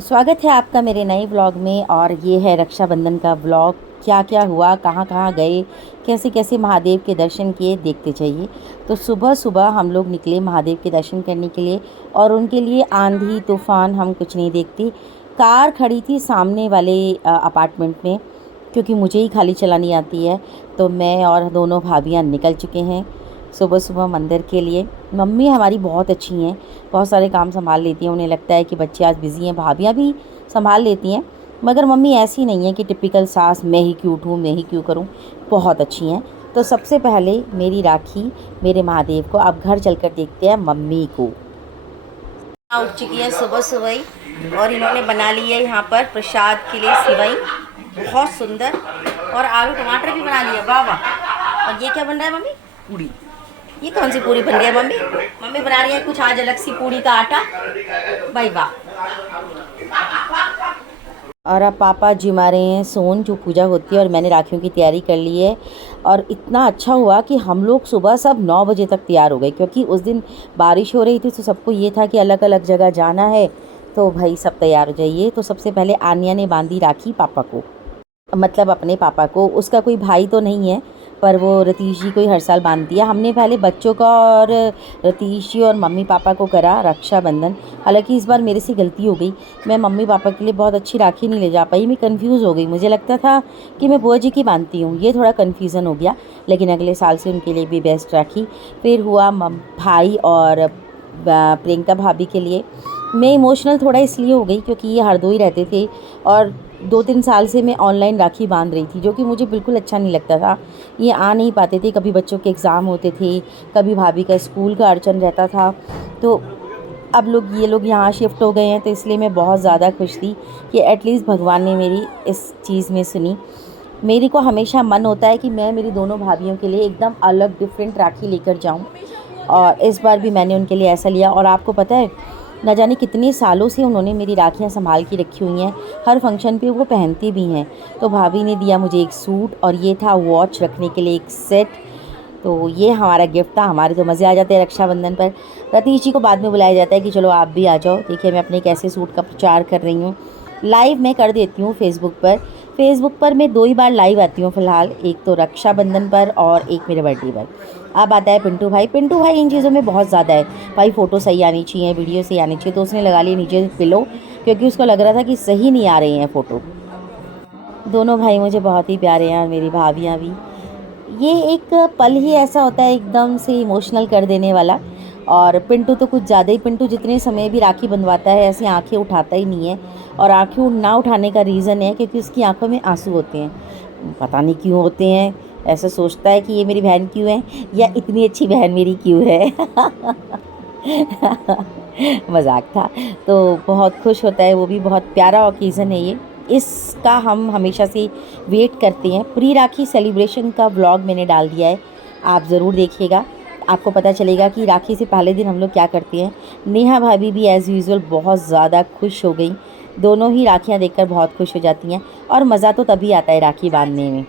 तो स्वागत है आपका मेरे नए व्लॉग में। और ये है रक्षाबंधन का व्लॉग। क्या क्या हुआ, कहाँ कहाँ गए, कैसे कैसे महादेव के दर्शन किए, देखते जाइए। तो सुबह सुबह हम लोग निकले महादेव के दर्शन करने के लिए, और उनके लिए आंधी तूफ़ान हम कुछ नहीं देखती। कार खड़ी थी सामने वाले अपार्टमेंट में, क्योंकि मुझे ही खाली चलानी आती है। तो मैं और दोनों भाभियाँ निकल चुके हैं सुबह सुबह मंदिर के लिए। मम्मी हमारी बहुत अच्छी हैं, बहुत सारे काम संभाल लेती हैं। उन्हें लगता है कि बच्चे आज बिज़ी हैं, भाभियाँ भी संभाल लेती हैं, मगर मम्मी ऐसी नहीं है कि टिपिकल सास मैं ही क्यों उठूँ, मैं ही क्यों करूँ। बहुत अच्छी हैं। तो सबसे पहले मेरी राखी मेरे महादेव को। अब घर चलकर देखते हैं मम्मी को। उठ चुकी है सुबह सुबह ही, और इन्होंने बना ली है यहाँ पर प्रसाद के लिए सिवई, बहुत सुंदर। और आलू टमाटर भी बना लिया, वाह वाह। और ये क्या बन रहा है मम्मी? पूड़ी। ये कौन सी पूड़ी बन रही है मम्मी? मम्मी बना रही है कुछ आज अलग सी पूड़ी का आटा, भाई वाह। और अब पापा जिमा रहे हैं सोन, जो पूजा होती है, और मैंने राखियों की तैयारी कर ली है। और इतना अच्छा हुआ कि हम लोग सुबह सब 9 बजे तक तैयार हो गए, क्योंकि उस दिन बारिश हो रही थी। तो सबको ये था कि अलग अलग जगह जाना है, तो भाई सब तैयार हो जाइए। तो सबसे पहले आन्या ने बांधी राखी पापा को, मतलब अपने पापा को। उसका कोई भाई तो नहीं है, पर वो रतीश जी को ही हर साल बांधती है। हमने पहले बच्चों का और रतीश जी और मम्मी पापा को करा रक्षाबंधन। हालांकि इस बार मेरे से गलती हो गई, मैं मम्मी पापा के लिए बहुत अच्छी राखी नहीं ले जा पाई। मैं कंफ्यूज हो गई, मुझे लगता था कि मैं बुआ जी की बांधती हूँ, ये थोड़ा कन्फ्यूज़न हो गया। लेकिन अगले साल से उनके लिए भी बेस्ट राखी। फिर हुआ भाई और प्रियंका भाभी के लिए। मैं इमोशनल थोड़ा इसलिए हो गई क्योंकि ये हरदोई रहते थे, और 2-3 साल से मैं ऑनलाइन राखी बांध रही थी, जो कि मुझे बिल्कुल अच्छा नहीं लगता था। ये आ नहीं पाते थे, कभी बच्चों के एग्ज़ाम होते थे, कभी भाभी का स्कूल का अड़चन रहता था। तो अब ये लोग यहाँ शिफ्ट हो गए हैं, तो इसलिए मैं बहुत ज़्यादा खुश थी कि एटलीस्ट भगवान ने मेरी इस चीज़ में सुनी। मेरे को हमेशा मन होता है कि मैं मेरी दोनों भाभियों के लिए एकदम अलग डिफरेंट राखी लेकर जाऊँ, और इस बार भी मैंने उनके लिए ऐसा लिया। और आपको पता है, न जाने कितने सालों से उन्होंने मेरी राखियाँ संभाल के रखी हुई हैं, हर फंक्शन पे वो पहनती भी हैं। तो भाभी ने दिया मुझे एक सूट, और ये था वॉच रखने के लिए एक सेट। तो ये हमारा गिफ्ट था। हमारे तो मज़े आ जाते हैं रक्षाबंधन पर। रतीश जी को बाद में बुलाया जाता है कि चलो आप भी आ जाओ। देखिए मैं अपने कैसे सूट का प्रचार कर रही हूँ। लाइव मैं कर देती हूँ फेसबुक पर मैं 2 ही बार लाइव आती हूँ फ़िलहाल, एक तो रक्षाबंधन पर और एक मेरे बर्थडे पर। अब आता है पिंटू भाई इन चीज़ों में बहुत ज़्यादा है भाई। फ़ोटो सही आनी चाहिए, वीडियो सही आनी चाहिए, तो उसने लगा लिया नीचे पिलो, क्योंकि उसको लग रहा था कि सही नहीं आ रही हैं फ़ोटो। दोनों भाई मुझे बहुत ही प्यारे हैं, और मेरी भाभियाँ भी। ये एक पल ही ऐसा होता है एकदम से इमोशनल कर देने वाला। और पिंटू तो कुछ ज़्यादा ही, पिंटू जितने समय भी राखी बंधवाता है ऐसी आंखें उठाता ही नहीं है। और आंखें ना उठाने का रीज़न है क्योंकि उसकी आंखों में आंसू होते हैं, पता नहीं क्यों होते हैं। ऐसा सोचता है कि ये मेरी बहन क्यों है, या इतनी अच्छी बहन मेरी क्यों है। मजाक था। तो बहुत खुश होता है वो भी, बहुत प्यारा ओकेज़न है ये। इसका हम हमेशा से वेट करते हैं। प्री राखी सेलिब्रेशन का व्लॉग मैंने डाल दिया है, आप ज़रूर देखिएगा। आपको पता चलेगा कि राखी से पहले दिन हम लोग क्या करते हैं। नेहा भाभी भी एज़ यूजुअल बहुत ज़्यादा खुश हो गई। दोनों ही राखियाँ देखकर बहुत खुश हो जाती हैं, और मज़ा तो तभी आता है राखी बांधने में।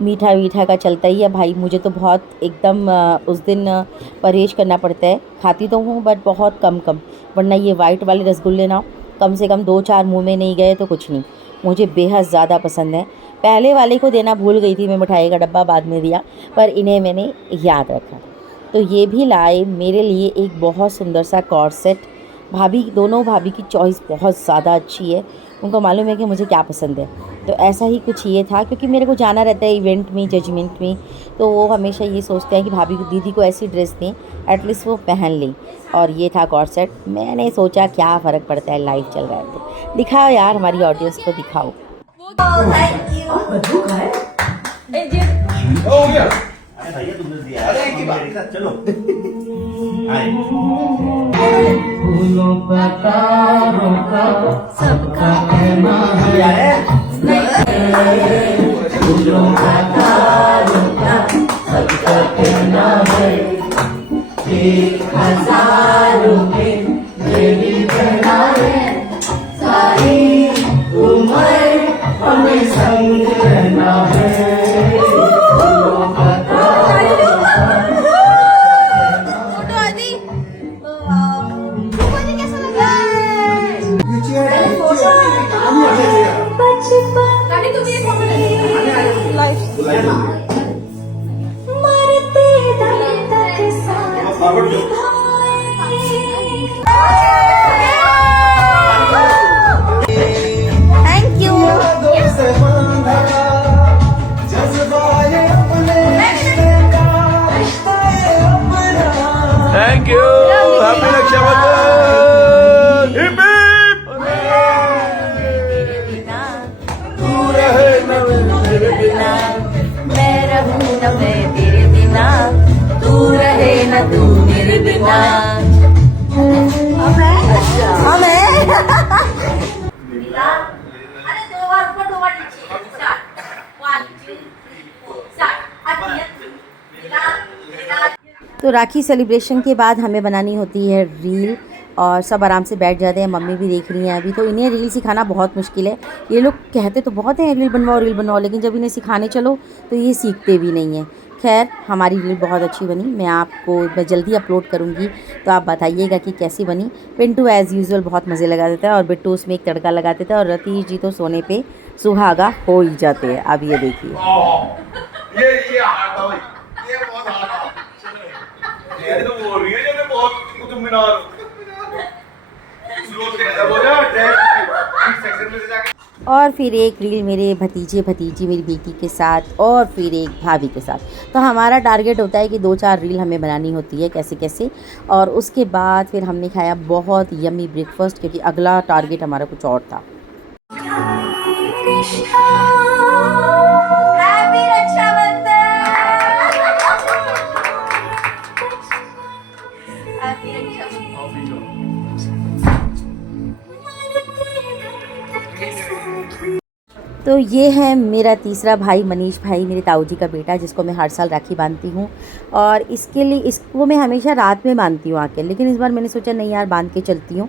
मीठा वीठा का चलता ही है भाई। मुझे तो बहुत एकदम उस दिन परहेज़ करना पड़ता है। खाती तो हूँ बट बहुत कम, वरना ये वाइट वाले रसगुल्ले ना कम से कम 2-4 मुँह में नहीं गए तो कुछ नहीं। मुझे बेहद ज़्यादा पसंद है। पहले वाले को देना भूल गई थी मैं, मिठाई का डब्बा बाद में दिया, पर इन्हें मैंने याद रखा। तो ये भी लाए मेरे लिए एक बहुत सुंदर सा कॉर्ड सेट। दोनों भाभी की चॉइस बहुत ज़्यादा अच्छी है, उनको मालूम है कि मुझे क्या पसंद है। तो ऐसा ही कुछ ये था, क्योंकि मेरे को जाना रहता है इवेंट में, जजमेंट में, तो वो हमेशा ये सोचते हैं कि भाभी को, दीदी को ऐसी ड्रेस दें एटलीस्ट वो पहन लें। और ये था कॉर्ड सेट। मैंने सोचा क्या फ़र्क पड़ता है, लाइव चल रहा है तो दिखाओ यार, हमारी ऑडियंस को दिखाओ। फूलों का तारों का सबका कहना है, फूलों का तारों का सबका कहना है, 1000 में मेरी बहना है, सारी उम्र हमें संग रहना है। Thank you. Thank you. Happy Rakshabandhan. Hip hip. तू रहे न मेरे बिना, मैं रहूं न मैं तेरे बिना, तू रहे न तू मेरे बिना। हमें अरे दो बार ऊपर दो बार नीचे स्टार्ट 1 2 3 4 स्टार्ट तो राखी सेलिब्रेशन के बाद हमें बनानी होती है रील, और सब आराम से बैठ जाते हैं। मम्मी भी देख रही हैं अभी। तो इन्हें रील सिखाना बहुत मुश्किल है। ये लोग कहते तो बहुत हैं रील बनवाओ, लेकिन जब इन्हें सिखाने चलो तो ये सीखते भी नहीं हैं। खैर, हमारी रील बहुत अच्छी बनी। मैं जल्दी अपलोड करूँगी, तो आप बताइएगा कि कैसी बनी। पिंटू एज़ यूजुअल बहुत मज़े लगा देता है, और बिट्टू उसमें एक तड़का लगा देता है, और रतीश जी तो सोने पे सुहागा हो ही जाते हैं। अब ये देखिए। ये हार्ड था भाई, ये बहुत हार्ड था। ये तो बोल रही है जैसे बहुत कुतुब मीनार स्लो से बोल रहा है ड्रेस सेक्शन में से जाके। और फिर एक रील मेरे भतीजी मेरी बेटी के साथ, और फिर एक भाभी के साथ। तो हमारा टारगेट होता है कि 2-4 रील हमें बनानी होती है कैसे कैसे। और उसके बाद फिर हमने खाया बहुत यम्मी ब्रेकफास्ट, क्योंकि अगला टारगेट हमारा कुछ और था। हैप्पी रक्षाबंधन। हैप्पी तो ये है मेरा तीसरा भाई मनीष भाई, मेरे ताऊ जी का बेटा, जिसको मैं हर साल राखी बांधती हूँ। और इसको मैं हमेशा रात में बांधती हूँ आके, लेकिन इस बार मैंने सोचा नहीं यार, बांध के चलती हूँ।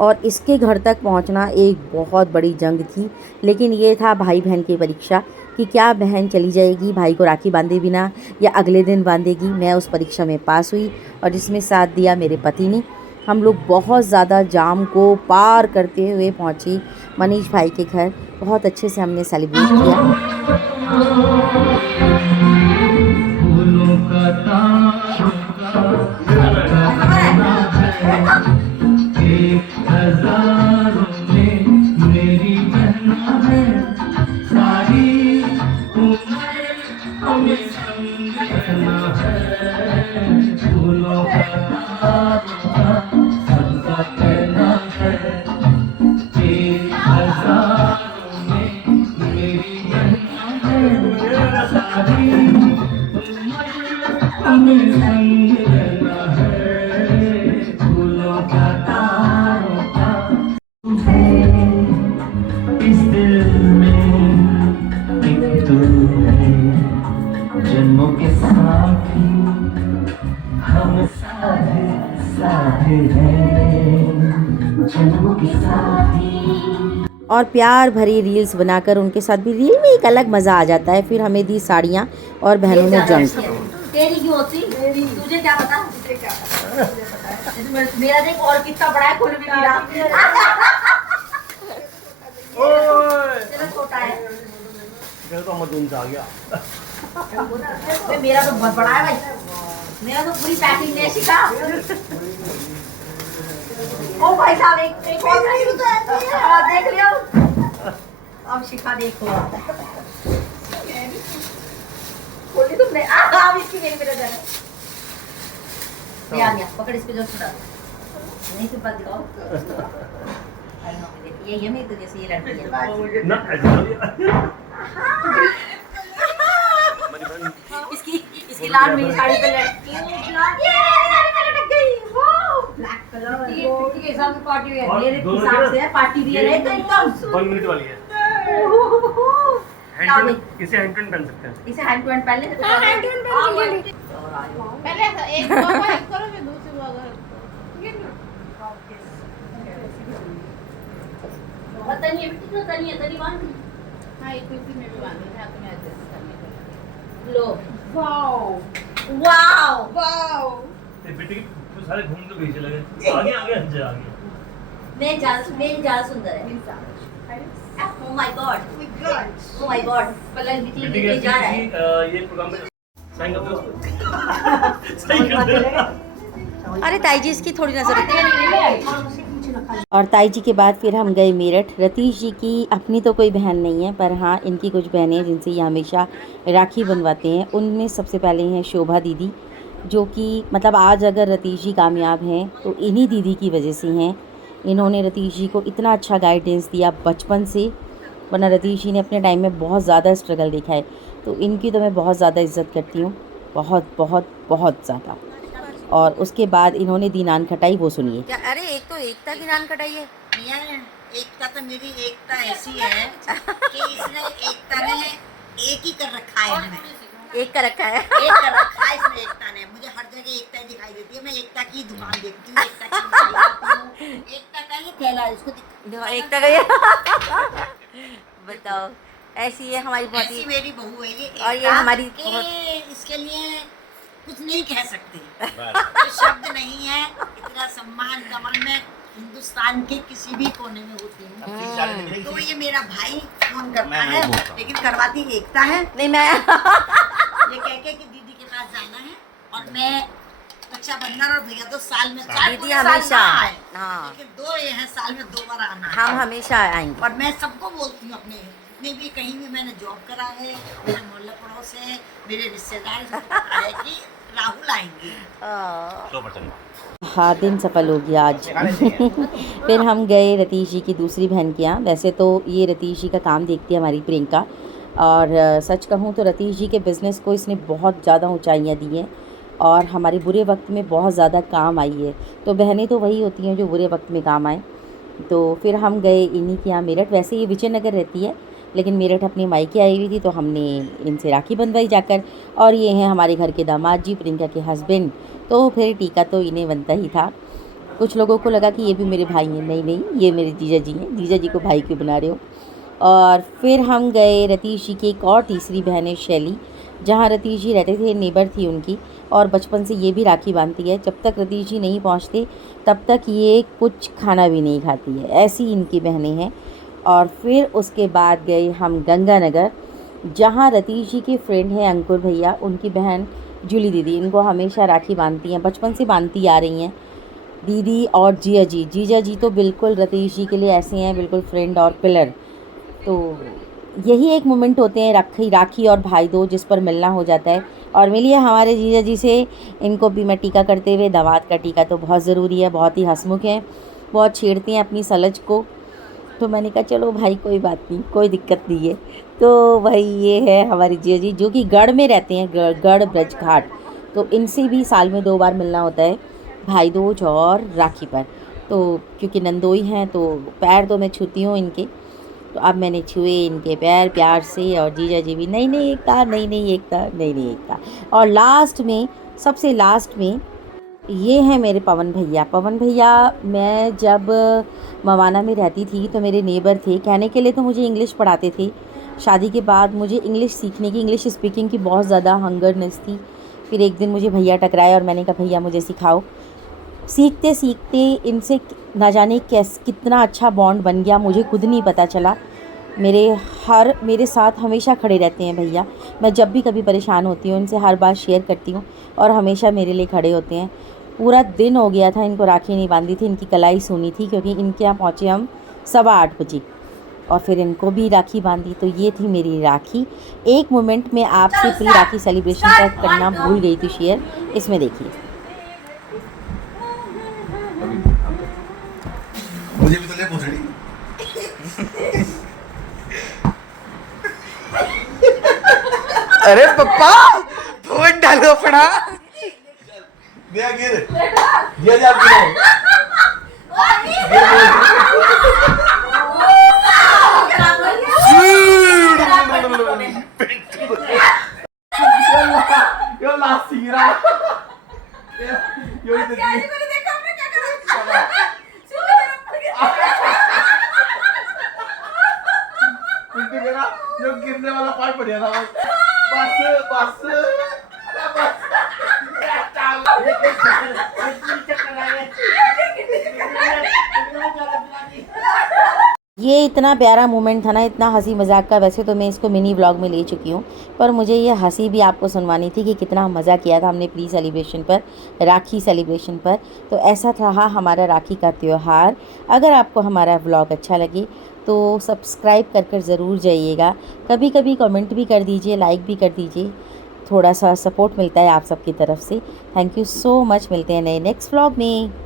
और इसके घर तक पहुँचना एक बहुत बड़ी जंग थी, लेकिन ये था भाई बहन की परीक्षा कि क्या बहन चली जाएगी भाई को राखी बांधे बिना, या अगले दिन बांधेगी। मैं उस परीक्षा में पास हुई, और जिसमें साथ दिया मेरे पति ने। हम लोग बहुत ज़्यादा जाम को पार करते हुए पहुँचे मनीष भाई के घर। बहुत अच्छे से हमने सेलिब्रेट किया। इस दिल में एक तू है, जन्मों के साथी हम साथ हैं, जन्मों के साथी। और प्यार भरी रील्स बनाकर उनके साथ भी रील में एक अलग मज़ा आ जाता है। फिर हमें दी साड़ियाँ, और बहनों ने जंग। तेरी क्यों होती? तुझे क्या पता? मेरा देख और कितना बड़ा है, खुल भी नहीं रहा। तेरा छोटा है। तो मधुन आ गया। मेरा तो बहुत बड़ा है भाई। मेरा तो पूरी पैकिंग ने सीखा। ओ भाई साहब, एक और देख लियो। अब शिखा देखो। खोली तुमने? अब इसकी मेरी नजर है। ये आ गया, पकड़ इस पे जो छुड़ा। नहीं सिंपल दिखाओ। ये मेरी तो जैसे ये लड़की है ना इसकी लाल मेरी साड़ी पे लटकी ब्लैक कलर के हिसाब से पार्टी वेयर मेरे हिसाब से है, पार्टी वेयर है तो एकदम 1 मिनट वाली है। इसे हैंड टू हैंड पहन सकते हैं। इसे हैंड टू हैंड पहन ले। हां, हैंड टू हैंड पहन ले। पहले एक दो बार करो, फिर दूसरी बार और तनी मिट्टी तो तनी बांध। हां, एक इसी में भी बांधना है, तुम्हें एडजस्ट करने के लिए। लो वाओ वाओ वाओ। ये बेटे के सारे घूम के पीछे लगे। आगे अंजे आ गया। मेरी ज्यादा सुंदर है। Oh my God! Oh my God! पलक निकली निकली जा रहा है। ये प्रोग्राम में साइन कर दो। सही कर दो। अरे ताई जी इसकी थोड़ी नजर और ताई जी के बाद फिर हम गए मेरठ। रतीश जी की अपनी तो कोई बहन नहीं है, पर हाँ इनकी कुछ बहनें हैं जिनसे ये हमेशा राखी बनवाते हैं। उनमें सबसे पहले हैं शोभा दीदी, जो कि मतलब आज अगर रतीश जी कामयाब हैं तो इन्हीं दीदी की वजह से हैं। इन्होंने रतीश जी को इतना अच्छा गाइडेंस दिया बचपन से, वरना रतीश जी ने अपने टाइम में बहुत ज़्यादा स्ट्रगल देखा है। तो इनकी तो मैं बहुत ज़्यादा इज़्ज़त करती हूँ, बहुत बहुत बहुत ज़्यादा। और उसके बाद इन्होंने दीनान खटाई, वो सुनिए। क्या अरे एक तो एकता की नान खटाई है। एकता तो मेरी एकता ऐसी है कि इसने एकता ने एक ही कर रखा है हमें। एक का रखा है। एक कर रखा है इसने एकता ने। मुझे हर जगह एकता ही दिखाई देती है। मैं एकता की दुकान देखती हूँ, एकता की मिठाई खाती हूँ। एकता का ये थैला है, इसको एकता का ये बताओ, ऐसी है हमारी बहुत ऐसी ही, मेरी बहू है ये। और ये हमारी इसके लिए कुछ नहीं कह सकते, ये शब्द नहीं है। इतना सम्मान दमन में हिंदुस्तान के किसी भी कोने में होती हूँ। तो ये मेरा भाई फोन करता है, लेकिन करवाती एकता है। नहीं मैं ये कह के कि दीदी के पास जाना है, और मैं रक्षाबंधन और भैया तो साल में दीदी हमेशा, हाँ, हाँ लेकिन दो ये है साल में 2 बार आना है। हम हमेशा आएंगे। और मैं सबको बोलती हूँ, अपने जितने भी कहीं भी मैंने जॉब करा है, मेरे मोहल्ला पड़ोस है, मेरे रिश्तेदार सबको पता है कि राहुल आएंगे। हाँ दिन सफल हो गया आज। फिर हम गए रतीश जी की दूसरी बहन के यहाँ। वैसे तो ये रतीश जी का काम देखती है हमारी प्रियंका, और सच कहूँ तो रतीश जी के बिज़नेस को इसने बहुत ज़्यादा ऊंचाइयाँ दी हैं और हमारे बुरे वक्त में बहुत ज़्यादा काम आई है। तो बहनें तो वही होती हैं जो बुरे वक्त में काम आए। तो फिर हम गए इन्हीं के यहाँ मेरठ। वैसे ये विजयनगर रहती है, लेकिन मेरठ अपनी मायके आई हुई थी, तो हमने इनसे राखी बंधवाई जाकर। और ये हैं हमारे घर के दामाद जी, प्रियंका के हस्बैंड। तो फिर टीका तो इन्हें बनता ही था। कुछ लोगों को लगा कि ये भी मेरे भाई हैं, नहीं नहीं ये मेरे जीजा जी हैं। जीजा जी को भाई क्यों बना रहे हो। और फिर हम गए रतीश जी की एक और तीसरी बहन है शैली, जहाँ रतीश जी रहते थे, नेबर थी उनकी, और बचपन से ये भी राखी बांधती है। जब तक रतीश जी नहीं पहुँचते तब तक ये कुछ खाना भी नहीं खाती है, ऐसी इनकी बहनें हैं। और फिर उसके बाद गए हम गंगानगर, जहाँ रतीश जी के फ्रेंड हैं अंकुर भैया, उनकी बहन जूली दीदी। इनको हमेशा राखी बांधती हैं, बचपन से बांधती आ रही हैं दीदी। और जिया जी, जीजा जी तो बिल्कुल रतीश जी के लिए ऐसे हैं, बिल्कुल फ्रेंड और पिलर। तो यही एक मोमेंट होते हैं राखी और भाई दो, जिस पर मिलना हो जाता है। और मिलिए हमारे जीजा जी से। इनको भी मैं टीका करते हुए, दामाद का टीका तो बहुत ज़रूरी है, बहुत ही हंसमुख हैं, बहुत छेड़ते हैं अपनी सलज को। तो मैंने कहा चलो भाई कोई बात नहीं, कोई दिक्कत नहीं है। तो भाई ये है हमारे जीजा जी, जो कि गढ़ में रहते हैं, गढ़ ब्रज घाट। तो इनसे भी साल में 2 बार मिलना होता है, भाई दूज और राखी पर। तो क्योंकि नंदोई हैं तो पैर तो मैं छूती हूँ इनके, तो अब मैंने छुए इनके पैर प्यार से। और जीजा जी भी नहीं नहीं एकता, नहीं नहीं एकता, नहीं नहीं एकता। और लास्ट में, सबसे लास्ट में ये हैं मेरे पवन भैया। पवन भैया, मैं जब मवाना में रहती थी तो मेरे नेबर थे। कहने के लिए तो मुझे इंग्लिश पढ़ाते थे। शादी के बाद मुझे इंग्लिश सीखने की, इंग्लिश स्पीकिंग की बहुत ज़्यादा हंगरनेस थी। फिर एक दिन मुझे भैया टकराए और मैंने कहा भैया मुझे सिखाओ। सीखते सीखते इनसे ना जाने कितना अच्छा बॉन्ड बन गया, मुझे खुद नहीं पता चला। मेरे साथ हमेशा खड़े रहते हैं भैया। मैं जब भी कभी परेशान होती हूँ इनसे हर बात शेयर करती हूँ और हमेशा मेरे लिए खड़े होते हैं। पूरा दिन हो गया था इनको राखी नहीं बांधी थी, इनकी कलाई सुनी थी, क्योंकि इनके यहाँ पहुँचे हम 8:15 बजे, और फिर इनको भी राखी बांधी। तो ये थी मेरी राखी। एक मोमेंट में आपसे प्री राखी सेलिब्रेशन का करना भूल गई थी शेयर, इसमें देखिए। मुझे भी तो ले पूछड़ी। अरे पप्पा फोन डालो अपना। दिया गिर दिया जा यो लासीरा यो जो गिरने वाला पार्ट बढ़िया था बस ये इतना प्यारा मोमेंट था ना, इतना हंसी मजाक का। वैसे तो मैं इसको मिनी व्लॉग में ले चुकी हूँ, पर मुझे ये हंसी भी आपको सुनवानी थी कि कितना मज़ा किया था हमने प्री सेलिब्रेशन पर, राखी सेलिब्रेशन पर। तो ऐसा रहा हमारा राखी का त्यौहार। अगर आपको हमारा व्लॉग अच्छा लगे तो सब्सक्राइब कर ज़रूर जाइएगा। कभी कभी कमेंट भी कर दीजिए, लाइक भी कर दीजिए, थोड़ा सा सपोर्ट मिलता है आप सबकी तरफ से। Thank you so much. मिलते हैं नए नेक्स्ट व्लॉग में।